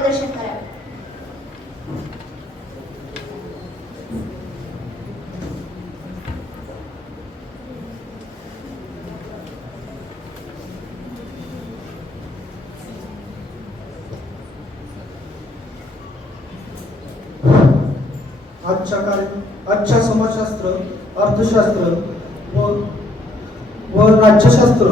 मार्गदर्शन करावे. आजच्या कार्य आजच्या समाजशास्त्र अर्थशास्त्र व व राज्यशास्त्र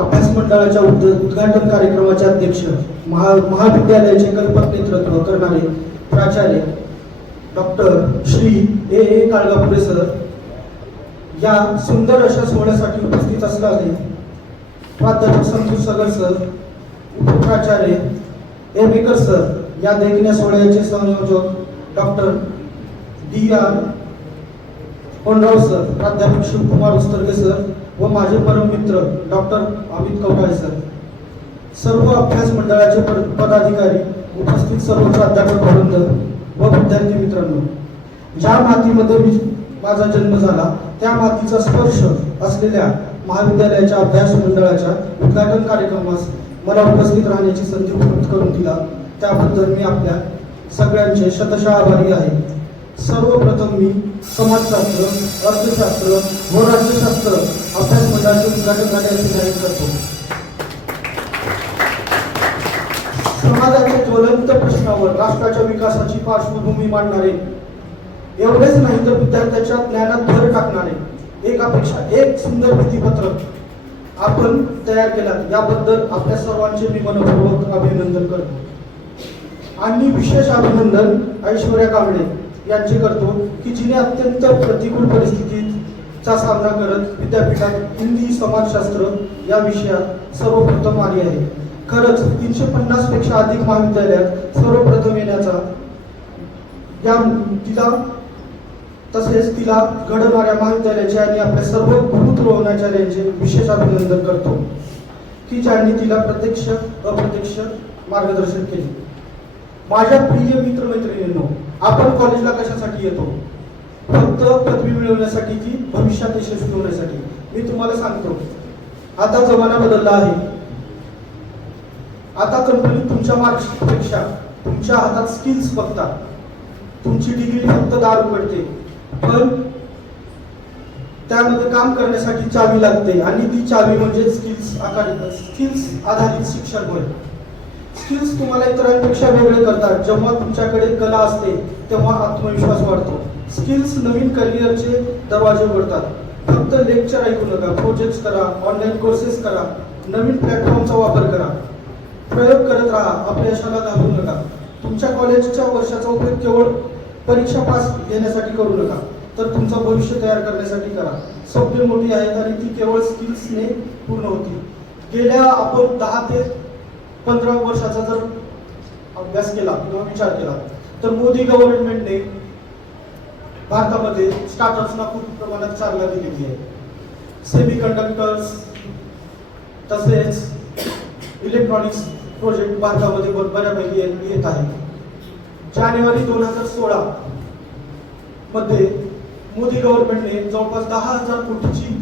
अभ्यास मंडळाच्या उद्घाटन कार्यक्रमाचे अध्यक्ष महा महाविद्यालयाचे कल्पक नेतृत्व करणारे प्राचार्य doctor Shri A. A. Kalgapure sir या सुंदर अशा सोहळ्यासाठी उपस्थित असणारे प्राध्यापक संतोष सगर सर उपप्राचार्य ए. मेकर सर या देखण्या सोहळ्याचे संयोजक doctor D. R. Kondrao sir प्राध्यापक शिवकुमार उस्तरगे सर व माझे परम मित्र डॉक्टर अमित कवटाळे सर. सर्व अभ्यास मंडळाचे पदाधिकारी उपस्थित सर्व प्राध्यापक वृंद व विद्यार्थी मित्रांनो ज्या मातीमध्ये मी माझा जन्म झाला त्या मातीचा स्पर्श असलेल्या महाविद्यालयाच्या अभ्यास मंडळाच्या उद्घाटन कार्यक्रमास मला उपस्थित राहण्याची संधी उपलब्ध करून दिला. त्याबद्दल मी आपल्या सगळ्यांचे शतशः आभारी आहे. सर्वप्रथम मी समाजशास्त्र अर्थशास्त्र व राज्यशास्त्र अभ्यास मंडळाचे उद्घाटन करण्याची जाहीर करतो. समाजाच्या ज्वलंत प्रश्नावर राष्ट्राच्या विकासाची पार्श्वभूमी मांडणारे एवढेच नाही तर विद्यार्थ्याच्या ज्ञानात भर टाकणारे एकापेक्षा एक सुंदर भीतीपत्रक आपण तयार केला याबद्दल आपल्या सर्वांचे मी मनपूर्वक अभिनंदन करतो. आणि विशेष अभिनंदन ऐश्वर्या कांबळे. यांची करतो की जिने अत्यंत प्रतिकूल परिस्थितीचा सामना करत विद्यापीठात हिंदी समाजशास्त्र या विषयात सर्वप्रथम आली आहे. खरंच तीनशे पन्नासपेक्षा अधिक महाविद्यालयात सर्वप्रथम येण्याचा या तिला तसेच तिला घडवणाऱ्या महाविद्यालयाचे आणि आपल्या सर्व भूत द्रोणाचार्यांचे विशेष अभिनंदन करतो की ज्यांनी तिला प्रत्यक्ष अप्रत्यक्ष मार्गदर्शन केले. माझ्या प्रिय मित्रमैत्रिणींनो आपण कॉलेजला कशासाठी येतो? फक्त पदवी मिळवण्यासाठी की भविष्यात यशस्वी होण्यासाठी? मी तुम्हाला सांगतो. आता जमाना बदलला आहे. आता कंपनी तुमच्या मार्क्सपेक्षा तुमच्या हातात स्किल्स बघतात. तुमची डिग्री फक्त दार उघडते. पण त्यामध्ये काम करण्यासाठी चावी लागते. आणि ती चावी म्हणजे स्किल्स आधारित स्किल्स आधारित शिक्षण होय. स्किल्स तुम्हाला इतरांपेक्षा वेगळे करतात. जेव्हा तुमच्याकडे कला असते तेव्हा आत्मविश्वास वाढतो. स्किल्स नवीन करिअरचे दरवाजे उघडतात. फक्त लेक्चर ऐकू नका प्रोजेक्ट्स करा ऑनलाईन कोर्सेस करा नवीन प्लॅटफॉर्मचा वापर करा. प्रयोग करत राहा अपयशाला घाबरू नका. तुमच्या कॉलेजच्या वर्षाचा उपयोग केवळ परीक्षा पास घेण्यासाठी करू नका. तर तुमचं भविष्य तयार करण्यासाठी करा. स्वप्ने मोठी आहेत आणि ती केवळ स्किल्सने पूर्ण होती गेल्या आपण दहा ते पंधरा वर्षाचा जर अभ्यास केला किंवा विचार केला तर मोदी गव्हर्नमेंटने भारतामध्ये स्टार्टअप्सना खूप प्रमाणात चालना दिलेली आहे. सेमी कंडक्टर्स तसेच इलेक्ट्रॉनिक्स प्रोजेक्ट भारतामध्ये बऱ्यापैकी येत येत आहे. जानेवारी दोन हजार सोळा मध्ये मोदी गव्हर्नमेंटने जवळपास दहा हजार कोटीची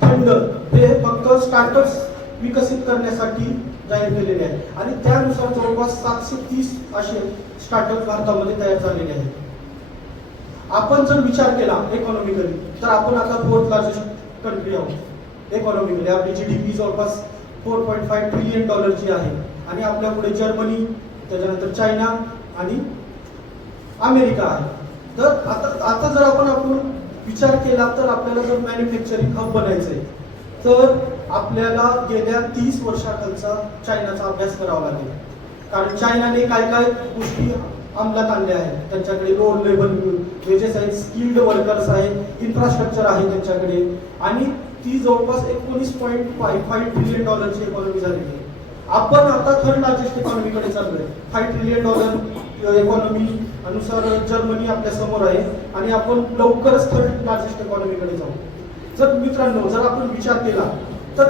फंड हे फक्त स्टार्टअप्स विकसित करण्यासाठी जाहीर केलेले आहे. आणि त्यानुसार जवळपास सातशे तीस असे स्टार्टअप भारतामध्ये तयार झालेले आहेत. आपण जर विचार केला इकॉनॉमिकली तर आपण आता फोर्थ लार्जेस्ट कंट्री आहोत. इकॉनॉमिकली आपली जी डी पी जवळपास फोर पॉईंट फाईव्ह ट्रिलियन डॉलरची आहे. आणि आपल्या पुढे जर्मनी त्याच्यानंतर चायना आणि अमेरिका आहे. तर आता आता जर आपण आपण विचार केला तर आपल्याला जर मॅन्युफॅक्चरिंग हब आहे तर आपल्याला गेल्या तीस वर्षाखालचा चायनाचा अभ्यास करावा लागेल. कारण चायनाने काय काय गोष्टी अंमलात आणल्या आहेत. त्यांच्याकडे लो लेवल वेजेस आहेत स्किल्ड वर्कर्स आहेत इन्फ्रास्ट्रक्चर आहे त्यांच्याकडे. आणि ती जवळपास एकोणीस पॉईंट फाय फाईव्ह ट्रिलियन डॉलरची इकॉनॉमी झालेली आहे. आपण आता थर्ड लार्जेस्ट इकॉनॉमीकडे चाललोय. फाईव्ह ट्रिलियन डॉलर इकॉनॉमी अनुसार जर्मनी आपल्यासमोर आहे. आणि आपण लवकरच थर्ड लार्जेस्ट इकॉनॉमीकडे जाऊ. जर मित्रांनो जर आपण विचार केला तर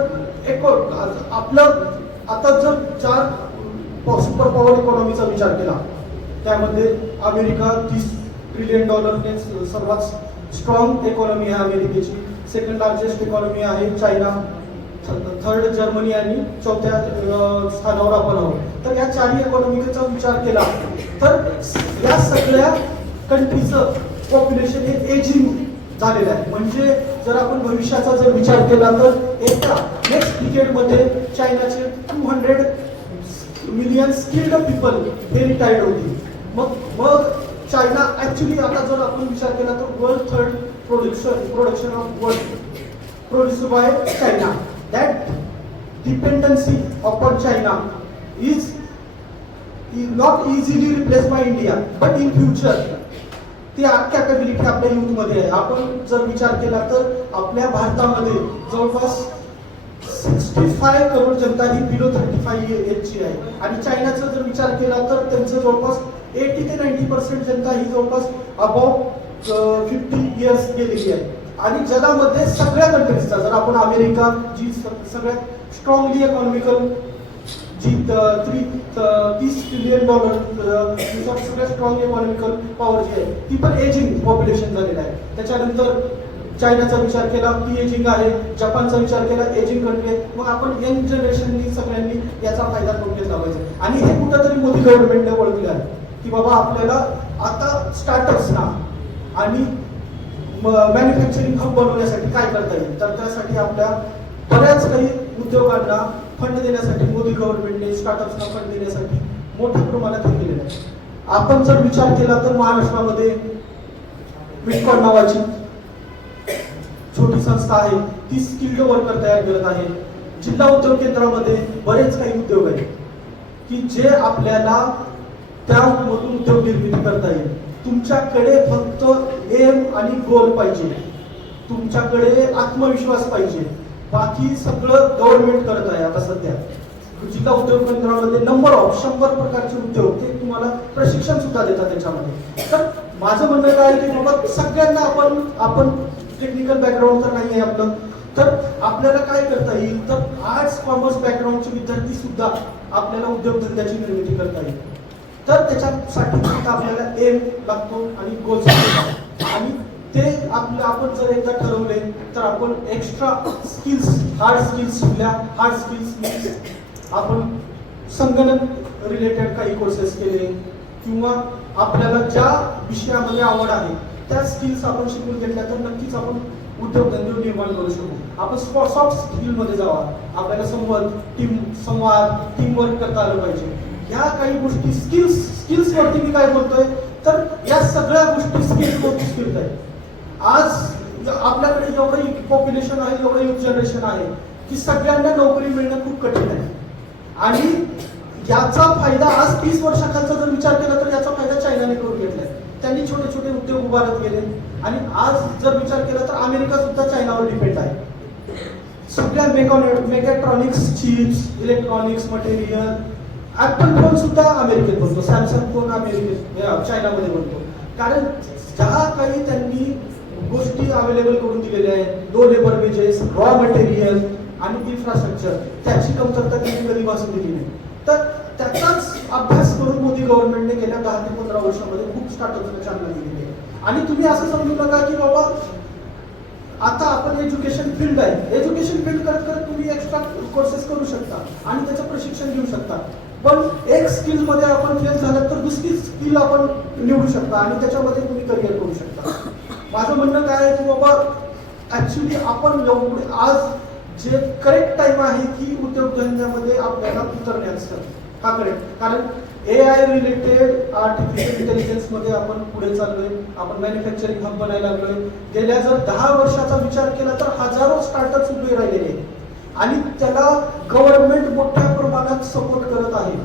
एक आपलं आता जर चार सुपर पॉवर इकॉनॉमीचा विचार केला त्यामध्ये अमेरिका तीस ट्रिलियन डॉलरने सर्वात स्ट्रॉंग इकॉनॉमी आहे अमेरिकेची. सेकंड लार्जेस्ट इकॉनॉमी आहे चायना. थर्ड जर्मनी आणि चौथ्या स्थानावर आपण आहोत. तर या चारही इकॉनॉमीचा विचार केला तर या सगळ्या कंट्रीचं पॉप्युलेशन हे एजिंग झालेला आहे. म्हणजे जर आपण भविष्याचा जर विचार केला तर एका नेक्स्ट डिकेडमध्ये चायनाचे two hundred million skilled people हे रिटायर्ड होतील. मग मग चायना ऍक्च्युली आता जर आपण विचार केला तर world third production production of world produced by China that dependency upon China is not easily replace by India but in future ती कॅपेबिलिटी आपल्या युथमध्ये आहे. आपण जर विचार केला तर आपल्या भारतामध्ये जवळपास सिक्स्टी फाय करोड जनता ही बिलो थर्टी फाय एजची आहे. आणि चायनाचा जर विचार केला तर त्यांचं जवळपास एटी ते नाईन्टी पर्सेंट जनता ही जवळपास अबाउट फिफ्टी इयर्स गेलेली आहे. आणि जगामध्ये सगळ्या कंट्रीजचा जर आपण अमेरिका जी सगळ्यात स्ट्रॉंगली इकॉनॉमिकल जी थ्री तीस ट्रिलियन डॉलर सगळ्यात स्ट्रॉंग इकॉनॉमिकल पॉवर जी आहे ती पण एजिंग पॉप्युलेशन झालेलं आहे. त्याच्यानंतर चायनाचा विचार केला ती एजिंग आहे. जपानचा विचार केला एजिंग कंट्री आहे. मग आपण यंग जनरेशननी सगळ्यांनी याचा फायदा करून घेतला पाहिजे. आणि हे कुठंतरी मोदी गव्हर्नमेंटने ओळखलं आहे. की बाबा आपल्याला आता स्टार्टअप्सना आणि मॅन्युफॅक्चरिंग हब बनवण्यासाठी काय करता येईल? तर त्यासाठी आपल्या बऱ्याच काही उद्योगांना फंड देण्यासाठी मोदी गव्हर्नमेंटने स्टार्टअप्सना फंड देण्यासाठी मोठ्या प्रमाणात हे केलेलं आहे. आपण जर विचार केला तर महाराष्ट्रामध्ये मिटकॉन नावाची छोटी संस्था आहे. ती स्किल्ड वर्कर तयार करत आहे. जिल्हा उद्योग केंद्रामध्ये बरेच काही उद्योग आहेत की जे आपल्याला त्यामधून उद्योग निर्मिती करता येईल. तुमच्याकडे फक्त एम आणि गोल पाहिजे. तुमच्याकडे आत्मविश्वास पाहिजे. बाकी सगळं गव्हर्नमेंट करत आहे आता सध्या. जिल्हा उद्योग केंद्रामध्ये नंबर ऑफ शंभर प्रकारचे उद्योग ते तुम्हाला प्रशिक्षण सुद्धा देतात त्याच्यामध्ये. तर माझं म्हणणं काय आहे की बाबा सगळ्यांना आपण आपण टेक्निकल बॅकग्राऊंड तर नाही आहे आपलं. तर आपल्याला काय करता येईल? तर आर्ट्स कॉमर्स बॅकग्राऊंडचे विद्यार्थी सुद्धा आपल्याला उद्योगधंद्याची निर्मिती करता येईल. तर त्याच्यासाठी आपल्याला एम लागतो आणि गोल्स आणि ते आपलं आपण जर एकदा ठरवले तर आपण एक्स्ट्रा स्किल्स हार्ड स्किल्स शिकल्या हार्ड स्किल्स आपण संगणक रिलेटेड काही कोर्सेस केले किंवा आपल्याला ज्या विषयामध्ये आवड आहे त्या स्किल्स आपण शिकून घेतल्या तर नक्कीच आपण उद्योगधंदे निर्माण करू शकू. आपण सॉफ्ट स्किलमध्ये जावा. आपल्याला संवाद टीम संवाद टीमवर्क करता आलं पाहिजे. ह्या काही गोष्टी स्किल्स स्किल्सवरती मी काय बोलतोय तर या सगळ्या गोष्टी स्किल्स स्किल्स आहेत आज आपल्याकडे एवढं पॉप्युलेशन आहे एवढं युथ जनरेशन आहे की सगळ्यांना नोकरी मिळणं खूप कठीण आहे. आणि याचा फायदा आज तीस वर्षाखालचा जर विचार केला तर याचा फायदा चायनाने करून घेतलाय. त्यांनी छोटे छोटे उद्योग उभारत गेले. आणि आज जर विचार केला तर अमेरिका सुद्धा चायनावर डिपेंड आहे. सगळ्या MECON mechatronics chips electronics material Apple phone सुद्धा अमेरिकेत बनतो. सॅमसंग फोन अमेरिकेत चायनामध्ये बनतो. कारण ज्या काही त्यांनी गोष्टी अवेलेबल करून दिलेल्या आहेत low labour wages raw material आणि इन्फ्रास्ट्रक्चर त्याची कमतरता त्यांनी कधी भासून दिली नाही? तर त्याचाच अभ्यास करून मोदी गव्हर्नमेंटने गेल्या दहा ते पंधरा वर्षामध्ये खूप स्टार्टअपला चालना दिलेली आहे. आणि तुम्ही असं समजू नका की बाबा आता आपण एज्युकेशन फील्ड आहे. एज्युकेशन फील्ड करत करत तुम्ही एक्स्ट्रा कोर्सेस करू शकता आणि त्याचं प्रशिक्षण घेऊ शकता. पण एक स्किलमध्ये आपण फेल झालं तर दुसरी स्किल आपण निवडू शकता आणि त्याच्यामध्ये तुम्ही करिअर करू शकता. माझं म्हणणं काय आहे की बाबा ऍक्च्युली आपण एवढे आज जे करेक्ट टाइम आहे की उद्योगधंद्यामध्ये आपल्याला उतरण्याचं हा करेक्ट कारण ए आय रिलेटेड आर्टिफिशियल इंटेलिजन्समध्ये आपण पुढे चाललोय आपण मॅन्युफॅक्चरिंग हब बनायला लागलोय. गेल्या जर दहा वर्षाचा विचार केला तर हजारो स्टार्टअप्स उभे राहिलेले आणि त्याला गव्हर्नमेंट मोठ्या प्रमाणात सपोर्ट करत आहे.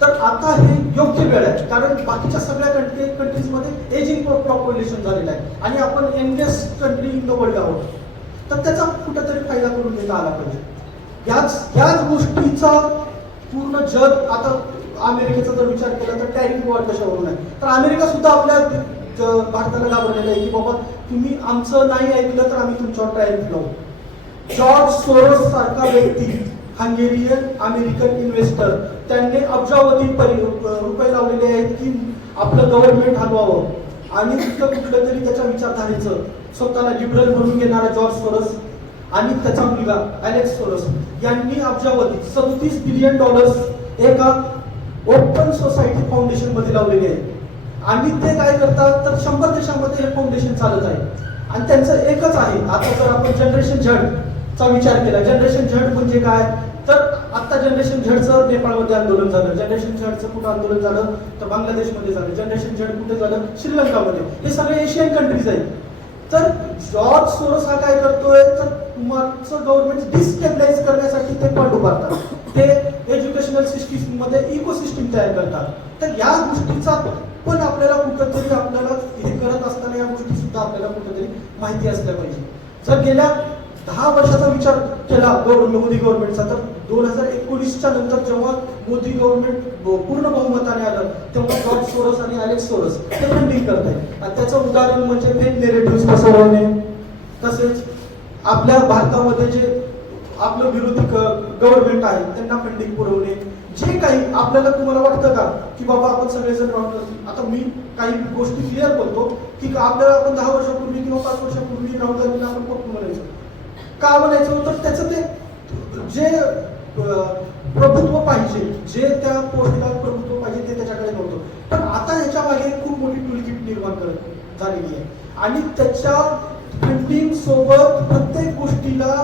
तर आता हे योग्य वेळ आहे कारण बाकीच्या सगळ्या कंट्री कंट्रीजमध्ये एजिंग पॉप्युलेशन झालेलं आहे आणि आपण youngest country in the world आहोत. तर त्याचा कुठेतरी फायदा करून घेता आला पाहिजे. याच याच गोष्टीचा पूर्ण जग आता अमेरिकेचा जर विचार केला तर टॅरिफ वॉर कशावरून आहे? तर अमेरिका सुद्धा आपल्या भारताला घाबरलेलं आहे की बाबा तुम्ही आमचं नाही ऐकलं तर आम्ही तुमच्यावर टॅरिफ लावू. जॉर्ज सोरोस सारखा व्यक्ती हंगेरियन अमेरिकन इन्व्हेस्टर. त्यांनी अब्जावधी परि- रुपये लावलेले आहेत की आपलं गव्हर्नमेंट हलवावं. आणि तिथं कुठलं तरी त्याच्या विचारधारेचं. स्वतःला लिबरल म्हणून घेणारा जॉर्ज सोरस आणि त्याचा मुलगा अलेक्स सोरस यांनी अब्जावधी सदतीस बिलियन डॉलर्स एका ओपन सोसायटी फाउंडेशनमध्ये लावलेले आहेत. आणि ते काय करतात? तर शंभर देशांमध्ये हे फाउंडेशन चालत आहे. आणि त्यांचं एकच आहे. आता जर आपण जनरेशन झड चा विचार केला. जनरेशन झड म्हणजे काय? तर आता जनरेशन झडचं नेपाळमध्ये आंदोलन झालं. जनरेशन झडचं कुठं आंदोलन झालं? तर बांगलादेशमध्ये झालं. जनरेशन झड कुठे झालं? श्रीलंकामध्ये. हे सगळे एशियन कंट्रीज आहेत. तर जॉर्ज सोरस हा काय करतोय? तर मागचं गव्हर्नमेंट डिस्टेबलाइज करण्यासाठी ते फंड उभारतात ते एज्युकेशनल सिस्टीममध्ये इकोसिस्टीम तयार करतात. तर या गोष्टीचा पण आपल्याला कुठंतरी आपल्याला हे करत असताना या गोष्टी सुद्धा आपल्याला कुठंतरी माहिती असल्या पाहिजे. जर गेल्या दहा वर्षाचा विचार केला गव्हर्नमेंट मोदी गव्हर्नमेंटचा. तर दोन हजार एकोणीसच्या नंतर जेव्हा मोदी गव्हर्नमेंट पूर्ण बहुमताने आलं तेव्हा जॉर्ज सोरस आणि अलेक्स सोरस ते फंडिंग करत आणि त्याचं उदाहरण म्हणजे फेक नेरेटिव्ह पसरवणे तसेच आपल्या भारतामध्ये जे आपलं विरोधी गव्हर्नमेंट आहे त्यांना फंडिंग पुरवणे. जे काही आपल्याला तुम्हाला वाटतं का? की बाबा आपण सगळेजण राहुल आता मी काही गोष्टी क्लिअर बोलतो की आपल्याला आपण दहा वर्षापूर्वी किंवा पाच वर्षापूर्वी राहुल आपण पप्पू म्हणायचं. का म्हणायचं तर त्याचं ते? जे प्रभुत्व पाहिजे जे त्या पोस्टला प्रभुत्व पाहिजे ते त्याच्याकडे नव्हतं. पण आता ह्याच्या मागे खूप मोठी टुलकिट निर्माण करत झालेली आहे. आणि त्याच्या प्रिंटिंग सोबत प्रत्येक गोष्टीला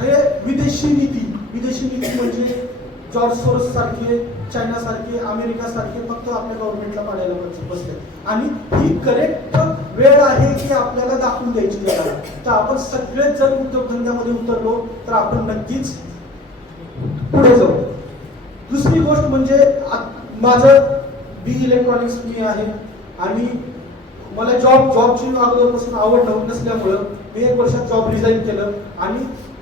हे विदेशी नीती विदेशी नीती म्हणजे जॉर्ज सोरस सारखे चायना सारखे अमेरिका सारखे फक्त आपल्या गव्हर्नमेंटला पाडायला बस- बसले आणि ही करेक्ट वेळ आहे की आपल्याला दाखवून द्यायची जगाला तर आपण सगळेच जर उद्योगधंद्यामध्ये उतरलो तर आपण नक्कीच पुढे जाऊ. दुसरी गोष्ट म्हणजे माझं बी इलेक्ट्रॉनिक्स मी आहे. आणि मला जॉब जॉबची अगोदरपासून आवड नसल्यामुळं मी एक वर्षात जॉब रिझाईन केलं. आणि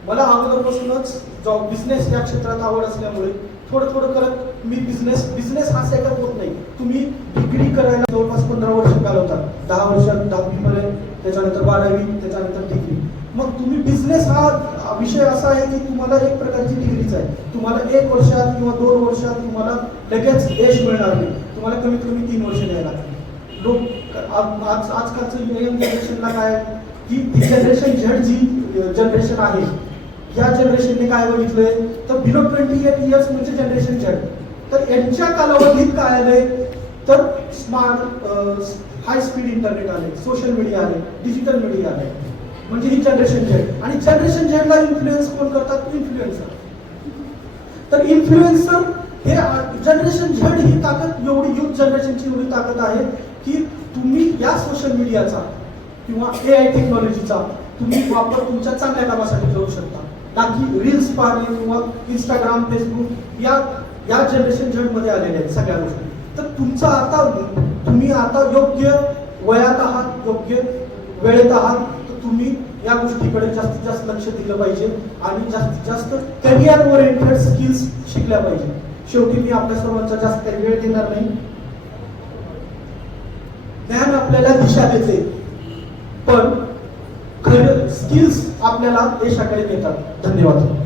मला अगोदरपासूनच जॉब बिझनेस या क्षेत्रात आवड असल्यामुळे थोडं थोडं करत मी बिझनेस बिझनेस हा सेटअप होत नाही. तुम्ही डिग्री करायला जवळपास पंधरा वर्ष घालवतात दहा वर्षात दहावीपर्यंत त्याच्यानंतर बारावी त्याच्यानंतर डिग्री मग तुम्ही बिझनेस हा विषय असा आहे की तुम्हाला एक प्रकारची डिग्रीच आहे. तुम्हाला एक वर्षात किंवा दोन वर्षात तुम्हाला लगेच यश मिळणार नाही. तुम्हाला कमीत कमी तीन वर्ष द्यायला लागतील. लोक आज आजकालचं जनरेशनला काय की जनरेशन झेड जी जनरेशन आहे या जनरेशनने काय बघितलंय? तर बिलो ट्वेंटी एट इयर्स म्हणजे जनरेशन तर यांच्या कालावधीत काय आलंय? तर स्मार्ट हाय स्पीड इंटरनेट आले सोशल मीडिया आले डिजिटल मीडिया आले म्हणजे ही जनरेशन झेड आणि जनरेशन झेडला इन्फ्लुएन्स कोण करतात? इन्फ्लुएन्सर तर इन्फ्लुएन्सर हे जनरेशन झेड ही ताकद एवढी युथ जनरेशनची एवढी ताकद आहे की तुम्ही या सोशल मीडियाचा किंवा ए आय टेक्नॉलॉजीचा तुम्ही वापर तुमच्या चांगल्या कामासाठी करू शकता. ना की रील्स पाहणे किंवा इंस्टाग्राम फेसबुक या या जनरेशन झेडमध्ये आलेल्या आहेत सगळ्या गोष्टी. तर तुमचा आता तुम्ही आता योग्य वयात आहात योग्य वेळेत आहात तर तुम्ही या गोष्टीकडे जास्तीत जास्त लक्ष दिलं पाहिजे आणि जास्तीत जास्त करिअर ओरिएंटेड स्किल्स शिकल्या पाहिजे. शेवटी मी आपल्या सर्वांचा जास्त काही वेळ देणार नाही. ज्ञान आपल्याला दिशा देते. पण खरं स्किल्स आपल्याला देशाकडे देतात धन्यवाद.